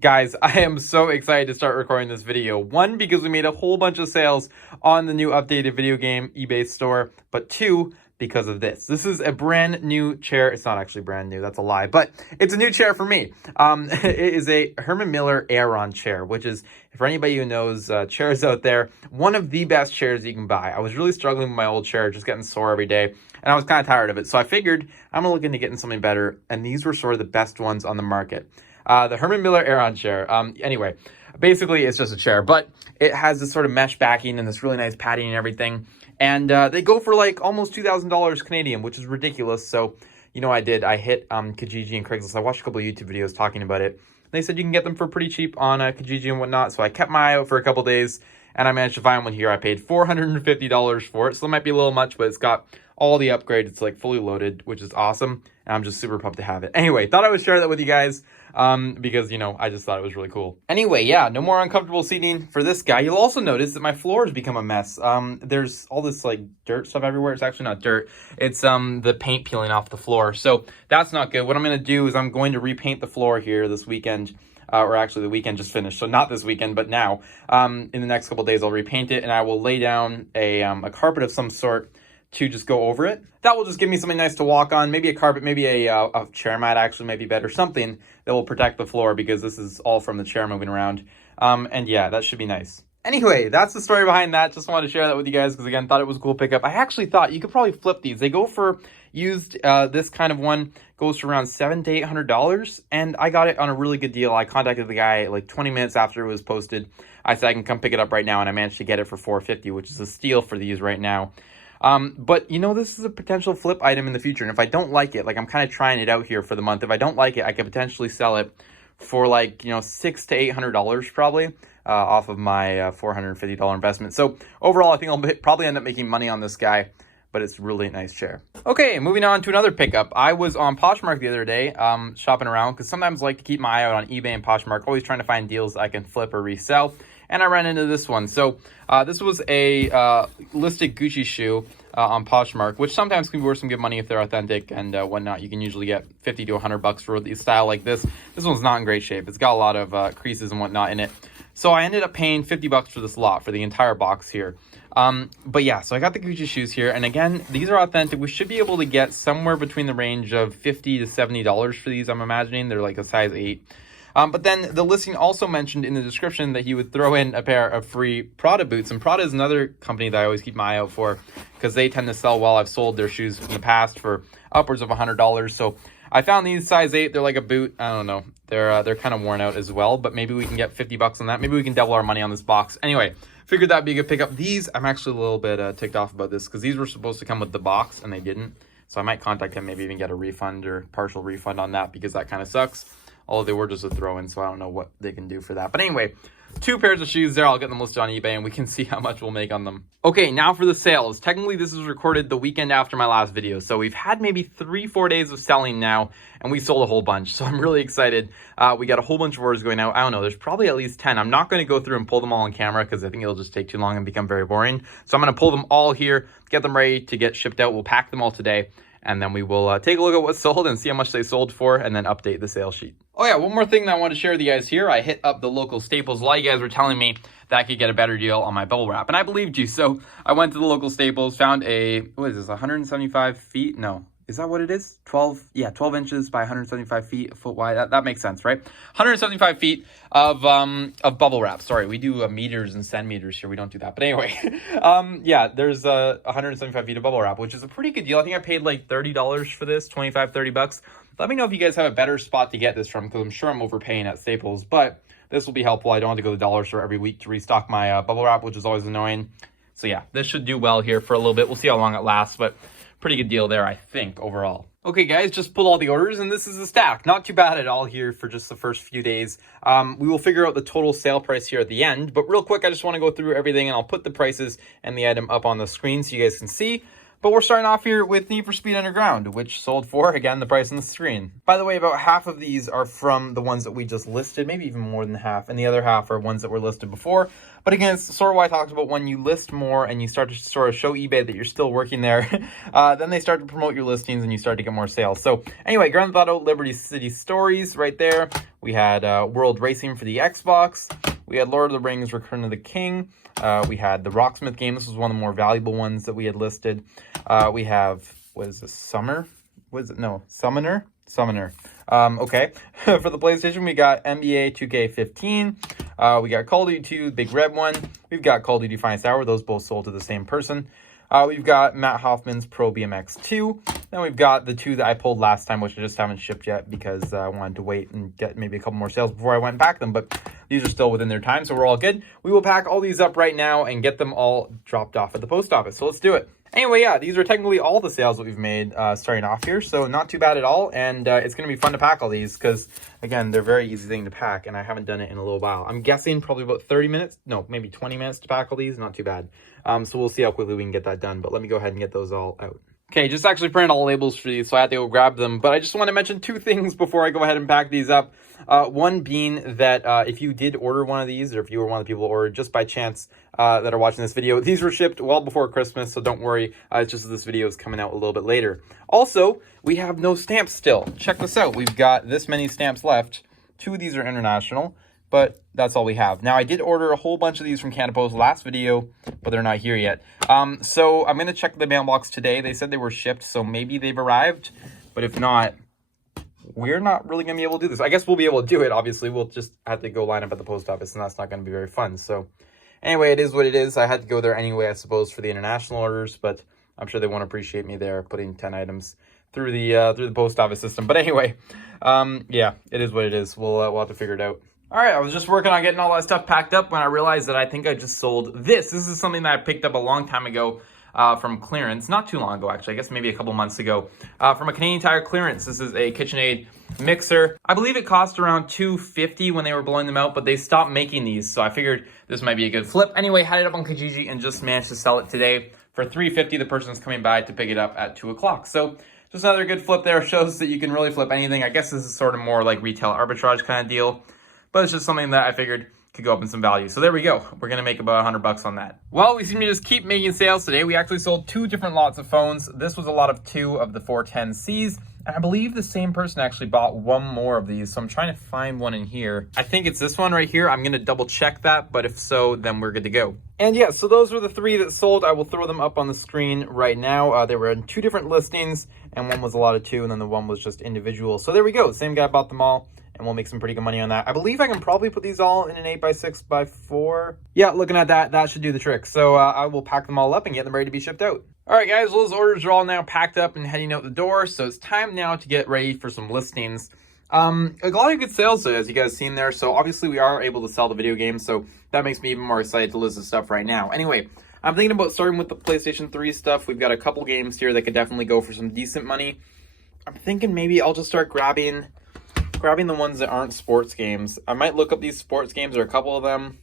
Guys, I am so excited to start recording this video. One, because we made a whole bunch of sales on the new updated video game eBay store, but two, because of this. This is a brand new chair. It's not actually brand new, that's a lie, but it's a new chair for me. It is a Herman Miller Aeron chair, which is, for anybody who knows chairs out there, one of the best chairs you can buy. I was really struggling with my old chair, just getting sore every day, and I was kind of tired of it. So I figured I'm gonna look into getting something better, and these were sort of the best ones on the market. The Herman Miller Aeron chair. Anyway, basically it's just a chair, but it has this sort of mesh backing and this really nice padding and everything. And they go for like almost $2,000 Canadian, which is ridiculous. So, you know, I hit Kijiji and Craigslist. I watched a couple of YouTube videos talking about it. They said you can get them for pretty cheap on Kijiji and whatnot. So I kept my eye out for a couple days and I managed to find one here. I paid $450 for it. So it might be a little much, but it's got all the upgrades. It's like fully loaded, which is awesome. And I'm just super pumped to have it. Anyway, thought I would share that with you guys because, you know, I just thought it was really cool. Anyway, yeah, no more uncomfortable seating for this guy. You'll also notice that my floor has become a mess. There's all this like dirt stuff everywhere. It's actually not dirt. It's the paint peeling off the floor. So that's not good. What I'm going to do is I'm going to repaint the floor here this weekend. Or actually the weekend just finished, so not this weekend, but now. In the next couple days, I'll repaint it and I will lay down a carpet of some sort to just go over it. That will just give me something nice to walk on. Maybe a carpet, maybe a chair mat actually might be better. Something that will protect the floor because this is all from the chair moving around. And yeah, that should be nice. Anyway, that's the story behind that. Just wanted to share that with you guys because, again, thought it was a cool pickup. I actually thought you could probably flip these. They go for used, this kind of one goes for around $700 to $800, and I got it on a really good deal. I contacted the guy like 20 minutes after it was posted. I said I can come pick it up right now, and I managed to get it for $450, which is a steal for these right now. But, you know, this is a potential flip item in the future, and if I don't like it, like I'm kind of trying it out here for the month. If I don't like it, I could potentially sell it for like, you know, $600 to $800 probably. Off of my $450 investment. So overall, I think I'll probably end up making money on this guy, but it's really a nice chair. Okay, moving on to another pickup. I was on Poshmark the other day, shopping around, because sometimes I like to keep my eye out on eBay and Poshmark, always trying to find deals I can flip or resell. And I ran into this one. So this was a listed Gucci shoe on Poshmark, which sometimes can be worth some good money if they're authentic and whatnot. You can usually get 50 to 100 bucks for the style like this. This one's not in great shape. It's got a lot of creases and whatnot in it. So I ended up paying 50 bucks for this lot, for the entire box here. But yeah, so I got the Gucci shoes here. And again, these are authentic. We should be able to get somewhere between the range of $50 to $70 for these, I'm imagining. They're like a size 8. But then the listing also mentioned in the description that he would throw in a pair of free Prada boots. And Prada is another company that I always keep my eye out for because they tend to sell well. I've sold their shoes in the past for upwards of $100. So I found these size 8. They're like a boot. I don't know. They're kind of worn out as well, but maybe we can get 50 bucks on that. Maybe we can double our money on this box. Anyway, figured that'd be a good pickup. These, I'm actually a little bit ticked off about this because these were supposed to come with the box and they didn't. So I might contact him, maybe even get a refund or partial refund on that because that kind of sucks. Although they were just a throw-in, so I don't know what they can do for that. But anyway, 2 pairs of shoes there. I'll get them listed on eBay, and we can see how much we'll make on them. Okay, now for the sales. Technically, this was recorded the weekend after my last video, so we've had maybe 3-4 days of selling now, and we sold a whole bunch, so I'm really excited. We got a whole bunch of orders going out. I don't know, there's probably at least 10. I'm not going to go through and pull them all on camera because I think it'll just take too long and become very boring. So I'm going to pull them all here, get them ready to get shipped out. We'll pack them all today. And then we will take a look at what's sold and see how much they sold for and then update the sales sheet. Oh yeah, one more thing that I want to share with you guys here. I hit up the local Staples. A lot of you guys were telling me that I could get a better deal on my bubble wrap. And I believed you. So I went to the local Staples, found a, what is this, 175 feet? No. Is that what it is? 12 inches by 175 feet, a foot wide. That makes sense, right? 175 feet of bubble wrap. Sorry, we do meters and centimeters here. We don't do that. But anyway, yeah, there's 175 feet of bubble wrap, which is a pretty good deal. I think I paid like $30 for this, 25, 30 bucks. Let me know if you guys have a better spot to get this from because I'm sure I'm overpaying at Staples, but this will be helpful. I don't have to go to the dollar store every week to restock my bubble wrap, which is always annoying. So yeah, this should do well here for a little bit. We'll see how long it lasts, but pretty good deal there, I think, overall. Okay, guys, just pulled all the orders, and this is the stack. Not too bad at all here for just the first few days. We will figure out the total sale price here at the end, but real quick, I just want to go through everything, and I'll put the prices and the item up on the screen so you guys can see. But we're starting off here with Need for Speed Underground, which sold for, again, the price on the screen. By the way, about half of these are from the ones that we just listed, maybe even more than half, and the other half are ones that were listed before. But again, it's sort of what I talked about. When you list more and you start to sort of show eBay that you're still working there, then they start to promote your listings and you start to get more sales. So anyway, Grand Theft Auto Liberty City Stories right there. We had World Racing for the Xbox. We had Lord of the Rings Return of the King. We had the Rocksmith game. This was one of the more valuable ones that we had listed. We have, what is this, Summoner? Okay. For the PlayStation, we got NBA 2K15. We got Call of Duty 2, Big Red one. We've got Call of Duty Finest Hour. Those both sold to the same person. We've got Matt Hoffman's Pro BMX 2. Then we've got the 2 that I pulled last time, which I just haven't shipped yet because I wanted to wait and get maybe a couple more sales before I went and packed them. But these are still within their time, so we're all good. We will pack all these up right now and get them all dropped off at the post office. So let's do it. Anyway, yeah, these are technically all the sales that we've made starting off here, so not too bad at all. And it's going to be fun to pack all these because, again, they're a very easy thing to pack, and I haven't done it in a little while. I'm guessing probably about 30 minutes, no, maybe 20 minutes to pack all these. Not too bad. So we'll see how quickly we can get that done, but let me go ahead and get those all out. Okay, just actually printed all the labels for these, so I had to go grab them. But I just want to mention 2 things before I go ahead and pack these up. One being that if you did order one of these, or if you were one of the people who ordered just by chance that are watching this video, these were shipped well before Christmas, so don't worry. It's just that this video is coming out a little bit later. Also, we have no stamps still. Check this out. We've got this many stamps left. 2 of these are international, but that's all we have. Now, I did order a whole bunch of these from Canada Post last video, but they're not here yet. So I'm going to check the mailbox today. They said they were shipped, so maybe they've arrived. But if not, we're not really going to be able to do this. I guess we'll be able to do it, obviously. We'll just have to go line up at the post office, and that's not going to be very fun. So anyway, it is what it is. I had to go there anyway, I suppose, for the international orders, but I'm sure they won't appreciate me there putting 10 items through the post office system. But anyway, yeah, it is what it is. We'll have to figure it out. All right, I was just working on getting all that stuff packed up when I realized that I think I just sold this. This is something that I picked up a long time ago from clearance. Not too long ago, actually. I guess maybe a couple months ago. From a Canadian Tire clearance. This is a KitchenAid mixer. I believe it cost around $250 when they were blowing them out, but they stopped making these, so I figured this might be a good flip. Anyway, had it up on Kijiji and just managed to sell it today for $350. The person's coming by to pick it up at 2 o'clock. So just another good flip there. Shows that you can really flip anything. I guess this is sort of more like retail arbitrage kind of deal. But it's just something that I figured could go up in some value. So there we go. We're going to make about $100 on that. Well, we seem to just keep making sales today. We actually sold 2 different lots of phones. This was a lot of 2 of the 410Cs. And I believe the same person actually bought 1 more of these. So I'm trying to find one in here. I think it's this one right here. I'm going to double check that. But if so, then we're good to go. And yeah, so those were the 3 that sold. I will throw them up on the screen right now. They were in 2 different listings. And one was a lot of 2. And then the one was just individual. So there we go. Same guy bought them all. And we'll make some pretty good money on that. I believe I can probably put these all in an 8x6x4. Yeah, looking at that, that should do the trick. So I will pack them all up and get them ready to be shipped out. All right, guys, well, those orders are all now packed up and heading out the door. So it's time now to get ready for some listings. A lot of good sales, as you guys seen there. So obviously we are able to sell the video games. So that makes me even more excited to list the stuff right now. Anyway, I'm thinking about starting with the PlayStation 3 stuff. We've got a couple games here that could definitely go for some decent money. I'm thinking maybe I'll just start grabbing the ones that aren't sports games. I might look up these sports games or a couple of them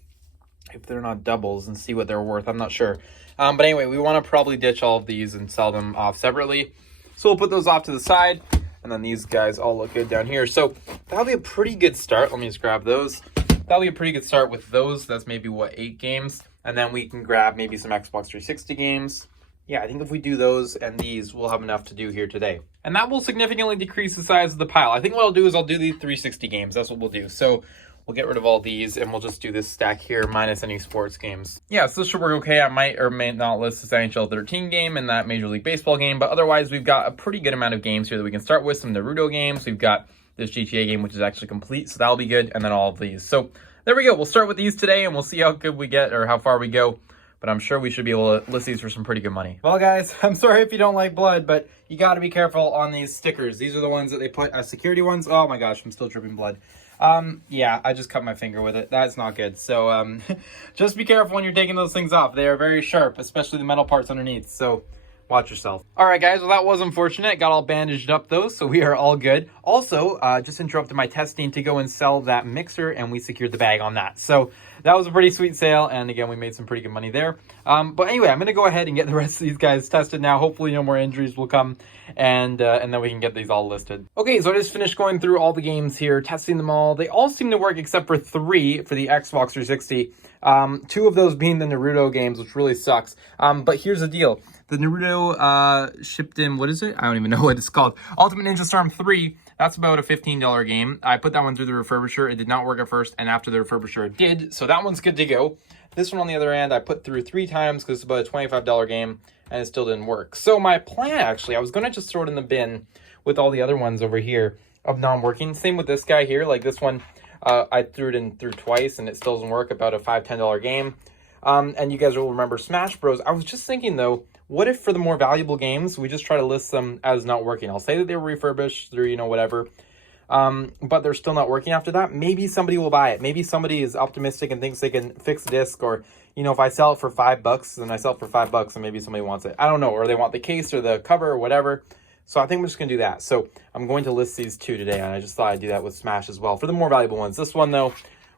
if they're not doubles and see what they're worth. I'm not sure. But anyway, we want to probably ditch all of these and sell them off separately. So we'll put those off to the side. And then these guys all look good down here. So that'll be a pretty good start. Let me just grab those. That'll be a pretty good start with those. That's maybe, what, 8 games? And then we can grab maybe some Xbox 360 games. Yeah, I think if we do those and these, we'll have enough to do here today. And that will significantly decrease the size of the pile. I think what I'll do is I'll do the 360 games. That's what we'll do. So we'll get rid of all these and we'll just do this stack here minus any sports games. Yeah, so this should work okay. I might or may not list this NHL 13 game and that Major League Baseball game, but otherwise we've got a pretty good amount of games here that we can start with. Some Naruto games. We've got this GTA game, which is actually complete, so that'll be good. And then all of these. So there we go. We'll start with these today and we'll see how good we get or how far we go. But I'm sure we should be able to list these for some pretty good money. Well, guys, I'm sorry if you don't like blood, but you got to be careful on these stickers. These are the ones that they put as security ones. Oh my gosh, I'm still dripping blood. Yeah, I just cut my finger with it. That's not good. So just be careful when you're taking those things off. They are very sharp, especially the metal parts underneath. So Watch yourself. All right, guys. Well, that was unfortunate. Got all bandaged up, though, so we are all good. Also, just interrupted my testing to go and sell that mixer, and we secured the bag on that. So that was a pretty sweet sale, and again, we made some pretty good money there. But anyway, I'm going to go ahead and get the rest of these guys tested now. Hopefully no more injuries will come, and then we can get these all listed. Okay, so I just finished going through all the games here, testing them all. They all seem to work except for 3 for the Xbox 360. 2 of those being the Naruto games, which really sucks. But here's the deal. The Naruto shipped in, what is it? I don't even know what it's called. Ultimate Ninja Storm 3, that's about a $15 game. I put that one through the Refurbisher. It did not work at first, and after the Refurbisher it did. So that one's good to go. This one, on the other hand, I put through 3 times because it's about a $25 game, and it still didn't work. So my plan, actually, I was going to just throw it in the bin with all the other ones over here of non-working. Same with this guy here. Like this one, I threw it in through twice, and it still doesn't work. About a $5, $10 game. And you guys will remember Smash Bros. I was just thinking, though, what if for the more valuable games, we just try to list them as not working? I'll say that they were refurbished through, whatever. But they're still not working after that. Maybe somebody will buy it. Maybe somebody is optimistic and thinks they can fix the disc, or, if I sell it for $5, then I sell it for $5 and maybe somebody wants it. I don't know. Or they want the case or the cover or whatever. So I think we're just going to do that. So I'm going to list these 2 today, and I just thought I'd do that with Smash as well for the more valuable ones. This one, though,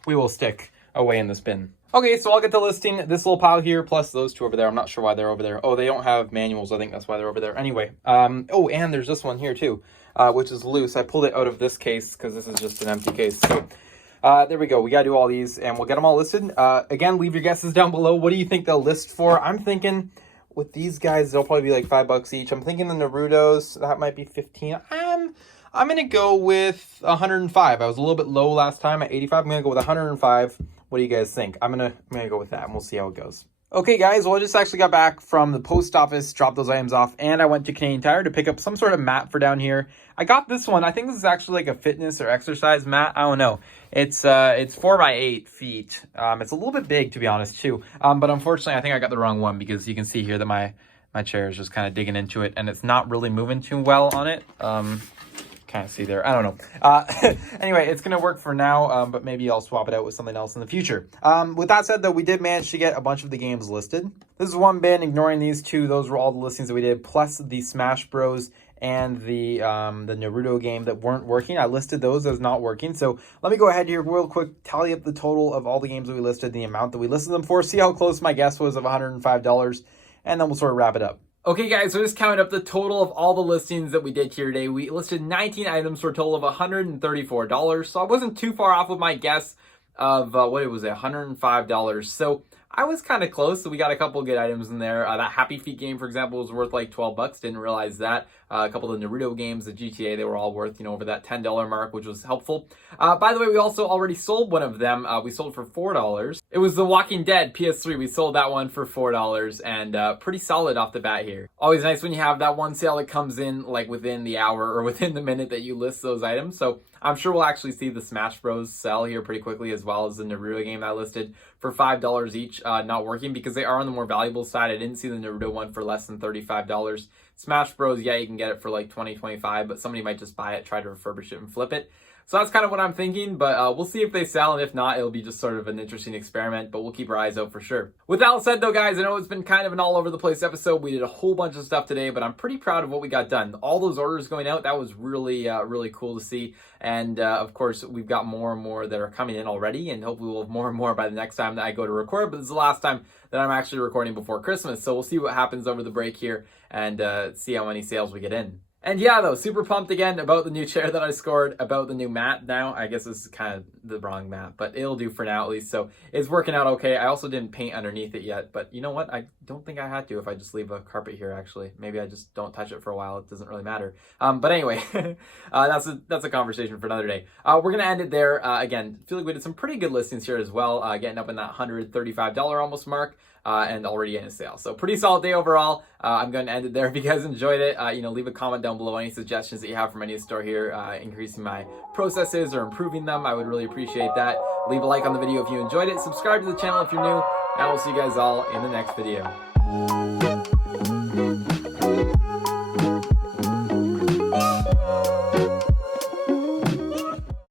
we will stick away in this bin. Okay, so I'll get to listing this little pile here, plus those 2 over there. I'm not sure why they're over there. Oh, they don't have manuals. I think that's why they're over there. Anyway, oh, and there's this one here too, which is loose. I pulled it out of this case because this is just an empty case. So there we go. We got to do all these, and we'll get them all listed. Again, leave your guesses down below. What do you think they'll list for? I'm thinking with these guys, they'll probably be like $5 each. I'm thinking the Narutos, that might be 15. I'm going to go with 105. I was a little bit low last time at 85. I'm going to go with 105. What do you guys think? I'm gonna go with that, and we'll see how it goes. Okay, guys, well, I just actually got back from the post office, dropped those items off, and I went to Canadian Tire to pick up some sort of mat for down here. I got this one. I think this is actually like a fitness or exercise mat. I don't know. It's 4 by 8 feet. It's a little bit big, to be honest, too. But unfortunately, I think I got the wrong one because you can see here that my chair is just kind of digging into it, and it's not really moving too well on it. Kind of see there. I don't know. Anyway, it's going to work for now, but maybe I'll swap it out with something else in the future. With that said, though, we did manage to get a bunch of the games listed. This is one bin. Ignoring these 2, those were all the listings that we did, plus the Smash Bros. And the Naruto game that weren't working. I listed those as not working. So let me go ahead here real quick, tally up the total of all the games that we listed, the amount that we listed them for, see how close my guess was of $105, and then we'll sort of wrap it up. Okay, guys, so just counted up the total of all the listings that we did here today. We listed 19 items for a total of $134. So I wasn't too far off with my guess of, what was it, $105. So I was kind of close, so we got a couple of good items in there. That Happy Feet game, for example, was worth like $12. Didn't realize that. A couple of the Naruto games, the GTA, they were all worth, over that $10 mark, which was helpful. By the way, we also already sold one of them. We sold for $4. It was The Walking Dead PS3. We sold that one for $4, and pretty solid off the bat here. Always nice when you have that one sale that comes in like within the hour or within the minute that you list those items. So I'm sure we'll actually see the Smash Bros. Sell here pretty quickly, as well as the Naruto game that I listed for $5 each, not working because they are on the more valuable side. I didn't see the Naruto one for less than $35. Smash Bros, yeah, you can get it for like $20, $25, but somebody might just buy it, try to refurbish it, and flip it. So that's kind of what I'm thinking, but we'll see if they sell, and if not, it'll be just sort of an interesting experiment, but we'll keep our eyes out for sure. With that all said, though, guys, I know it's been kind of an all-over-the-place episode. We did a whole bunch of stuff today, but I'm pretty proud of what we got done. All those orders going out, that was really, really cool to see, and of course, we've got more and more that are coming in already, and hopefully we'll have more and more by the next time that I go to record, but this is the last time that I'm actually recording before Christmas, so we'll see what happens over the break here, and see how many sales we get in. And yeah, though, super pumped again about the new chair that I scored, about the new mat now. I guess this is kind of the wrong mat, but it'll do for now at least. So it's working out okay. I also didn't paint underneath it yet, but you know what? I don't think I had to if I just leave a carpet here, actually. Maybe I just don't touch it for a while. It doesn't really matter. But anyway, that's a conversation for another day. We're going to end it there. Again, feel like we did some pretty good listings here as well, getting up in that $135 almost mark. And already in a sale. So pretty solid day overall. I'm going to end it there. If you guys enjoyed it, leave a comment down below any suggestions that you have from any store here, increasing my processes or improving them. I would really appreciate that. Leave a like on the video if you enjoyed it. Subscribe to the channel if you're new, and we'll see you guys all in the next video.